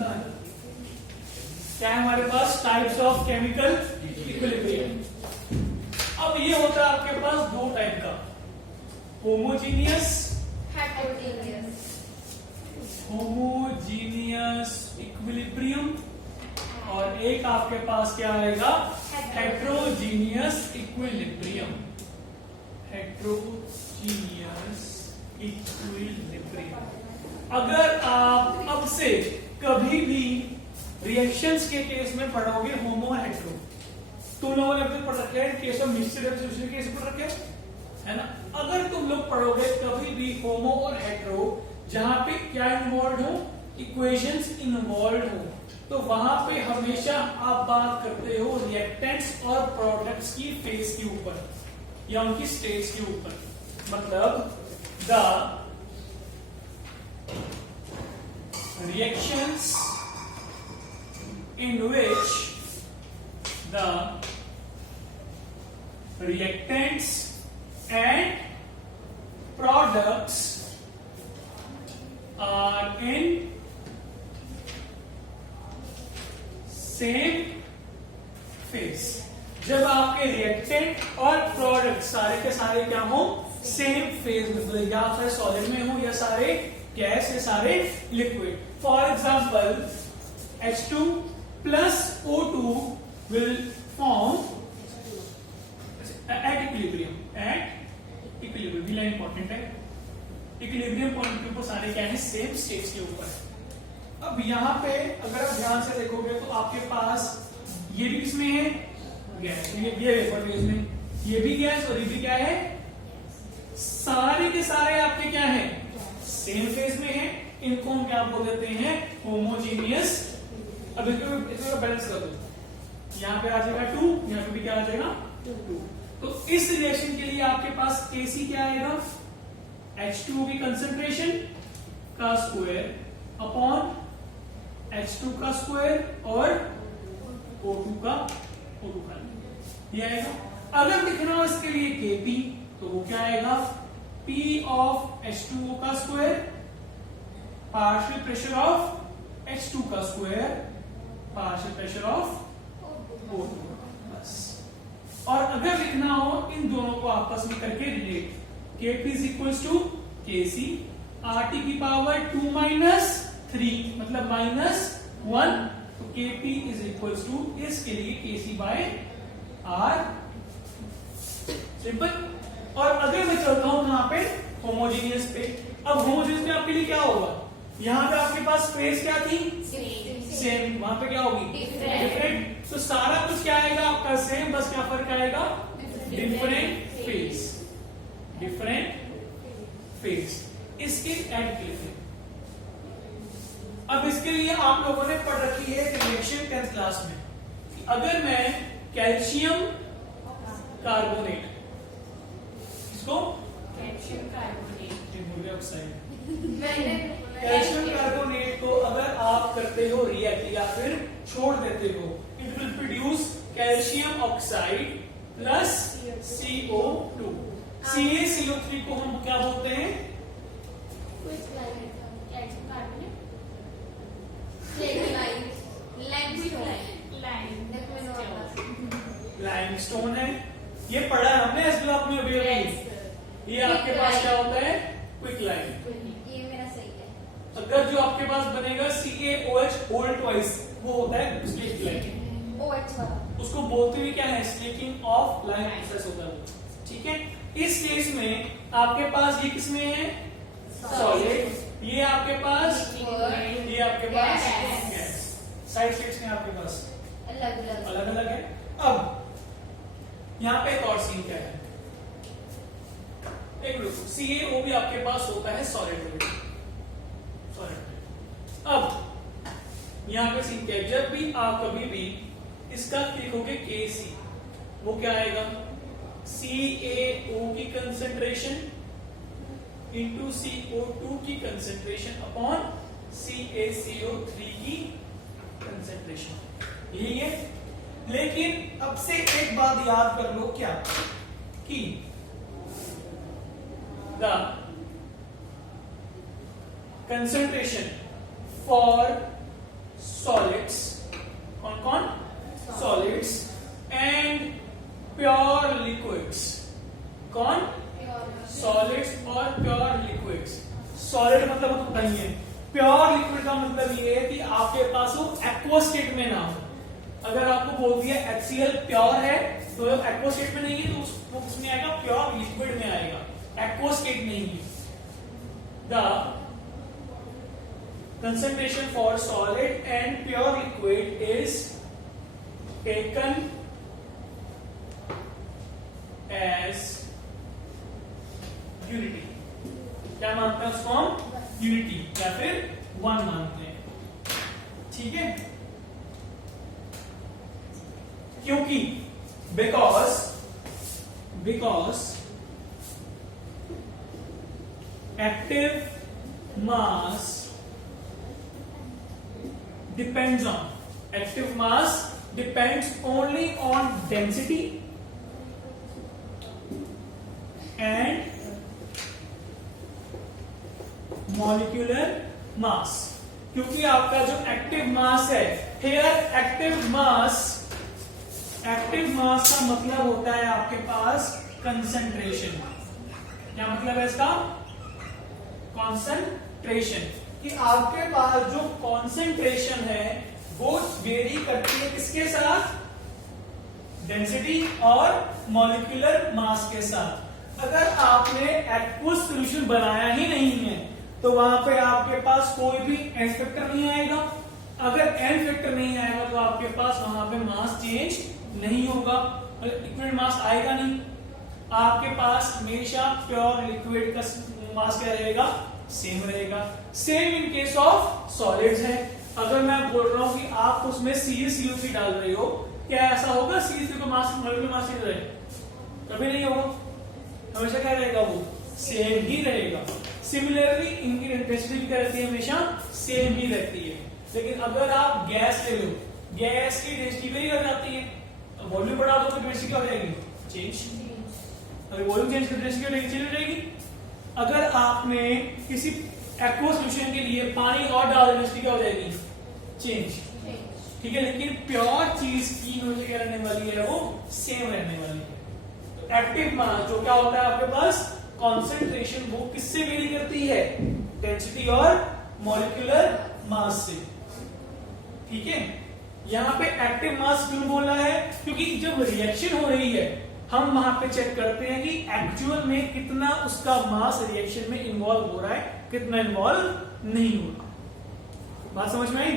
चिंता नहीं। क्या है हमारे पास? Types of chemical equilibrium. अब ये होता है आपके पास दो टाइप का, होमोजीनियस इक्विलिब्रियम, और एक आपके पास क्या आएगा? Heterogeneous equilibrium. Heterogeneous equilibrium. अगर आप अब से कभी भी रिएक्शंस के केस में पढ़ोगे होमो और हेट्रो, तुम लोगों ने अभी पढ़ रखे हैं case of mixed resolution case पढ़ रखे है ना। अगर तुम लोग पढ़ोगे कभी भी होमो और हेट्रो, जहां पे क्या इन्वॉल्व हो? इक्वेशंस इन्वॉल्व हो, तो वहां पे हमेशा आप बात करते हो रिएक्टेंट्स और प्रोडक्ट्स की फेज के ऊपर या उनकी स्टेज के ऊपर। मतलब the reactions in which the reactants and products are in same phase। जब आपके रिएक्टेंट और प्रोडक्ट सारे के सारे क्या हो? सेम फेज में, मतलब या फिर सॉलिड में हो या सारे गैस या सारे liquid. For example H2 plus O2 will form at equilibrium। At equilibrium ये लाइन इंपॉर्टेंट है। इक्विलिब्रियम पॉइंट के ऊपर सारे क्या है? सेम स्टेज के ऊपर। अब यहाँ पे अगर आप ध्यान से देखोगे तो आपके पास ये भी किसमें है? गैस। ये भी है वेपर फेज में, ये भी गैस और ये भी क्या है? सारे के सारे आपके क्या है? सेम फेज में है। इनको हम क्या बोल देते हैं? होमोजीनियस। अब इसको बैलेंस कर दो, यहाँ पे आ जाएगा 2, यहाँ पे भी क्या आ जाएगा? 2। तो इस रिएक्शन के लिए आपके पास Kc क्या आएगा? H2O की कंसेंट्रेशन का स्क्वायर अपॉन H2 का स्क्वायर और O2 का ये आएगा। अगर लिखना हो इसके लिए Kp, तो वो क्या आएगा? P ऑफ H2O का square partial pressure of H2 का square partial pressure of O2। बस। और अगर लिखना हो इन दोनों को आपस में करके relate, Kp is equal to Kc RT की पावर 2 माइनस 3 मतलब -1, तो Kp इज इक्वल टू इसके लिए Kc बाय R। सिंपल। और अगर मैं चलता हूं यहाँ पे होमोजीनियस पे, अब होमोजीनियस में आपके लिए क्या होगा? यहाँ पे आपके पास फेज क्या थी? सेम। वहां पे क्या होगी? डिफरेंट। तो सारा कुछ क्या आएगा आपका? सेम, बस क्या फर्क आएगा? Different phase. डिफरेंट फेज इसके ऐड के लिए। अब इसके लिए आप लोगों ने पढ़ रखी है रिएक्शन 10th क्लास में। अगर मैं कैल्शियम कार्बोनेट, इसको calcium carbonate oxide, calcium carbonate को अगर आप करते हो रिएक्ट या फिर छोड़ देते हो, it will produce calcium oxide plus CO2। CaCO3 को हम क्या बोलते हैं? लाइमस्टोन है। ये पढ़ा है हमने इस ब्लॉक में अभी अभी। ये आपके पास क्या होता है? Quick lime. ये मेरा सही है। अगर जो आपके पास बनेगा CaOH होल ट्वाइस, वो होता है स्टेक लाइम। OH वाला उसको बोलते हुए क्या है? स्टेकिंग ऑफ लाइम प्रोसेस होता है। ठीक है। इस केस में आपके पास ये किसमें है? सॉलिड। ये आपके पास, ये आपके पास गैस। साइड स्टेट्स में आपके पास अलग अलग है। अब यहाँ पे एक और सीन क्या है? एक मिनट, CaO भी आपके पास होता है सॉलिड। अब यहाँ पे सीन क्या है? जब भी आप कभी भी इसका लिखोगे Kc, वो क्या आएगा? CaO की कंसेंट्रेशन इंटू CO2 की कंसेंट्रेशन अपॉन CaCO3 की कंसेंट्रेशन। यही है। लेकिन अब से एक बात याद कर लो, क्या कि द concentration for सॉलिड्स, कौन कौन? सॉलिड्स एंड प्योर लिक्विड्स, कौन? सॉलिड्स और प्योर लिक्विड्स। सॉलिड मतलब होता ही है, प्योर लिक्विड का मतलब ये है कि आपके पास वो एक्वा स्टेट में ना हो। अगर आपको बोल दिया HCl प्योर है तो एक्वा स्टेट में नहीं है तो उसमें आएगा प्योर लिक्विड में आएगा, एक्वा स्टेट नहीं है। The concentration for solid and pure liquid is taken as unity। क्या मानते हैं उसको हम? यूनिटी या फिर वन मानते हैं, ठीक है? क्योंकि because active mass depends only on density and molecular mass। क्योंकि आपका जो एक्टिव मास है, हेयर एक्टिव मास का मतलब होता है आपके पास कंसंट्रेशन। क्या मतलब है इसका? कंसंट्रेशन, कि आपके पास जो कॉन्सेंट्रेशन है वो वेरी करती है किसके साथ? डेंसिटी और मॉलिक्यूलर मास के साथ। अगर आपने एक्वस सॉल्यूशन बनाया ही नहीं है तो वहां पे आपके पास कोई भी एन फैक्टर नहीं आएगा। अगर एन फैक्टर नहीं आएगा तो आपके पास वहां पे मास चेंज नहीं होगा, लिक्विड मास आएगा नहीं। आपके पास हमेशा प्योर लिक्विड का मास क्या रहेगा? सेम रहेगा। Same in case of solids है। अगर मैं बोल रहा हूं कि आप उसमें CuCO3 डाल रहे हो, क्या ऐसा होगा CuCO3 का मास मॉलिक्यूलर मास चेंज रहेगा? कभी नहीं होगा, हमेशा क्या रहेगा? वो सेम ही रहेगा। सिमिलरली इनकी इंटेंसिटी क्या रहती है? हमेशा सेम ही रहती है। लेकिन अगर आप गैस ले लो, गैस की डेंसिटी वेरी कर जाती है, वॉल्यूम बढ़ा दो तो डेंसिटी क्या हो जाएगी? चेंज। अगर वॉल्यूम चेंज कर डेंसिटी चेंज हो जाएगी। अगर आपने किसी एक्वा सॉल्यूशन के लिए पानी और डाल डेंसिटी क्या हो जाएगी? चेंज, ठीक है। लेकिन प्योर चीज की हमेशा क्या रहने वाली है? वो सेम रहने वाली है। तो एक्टिव मास जो क्या होता है आपके पास? कॉन्सेंट्रेशन, वो किससे वेरी करती है? डेंसिटी और मॉलिक्यूलर मास से, ठीक है। यहां पे एक्टिव मास क्यों बोला है? क्योंकि जब रिएक्शन हो रही है हम वहां पे चेक करते हैं कि एक्चुअल में कितना उसका मास रिएक्शन में इन्वॉल्व हो रहा है, कितना इन्वॉल्व नहीं हो रहा। बात समझ में आई?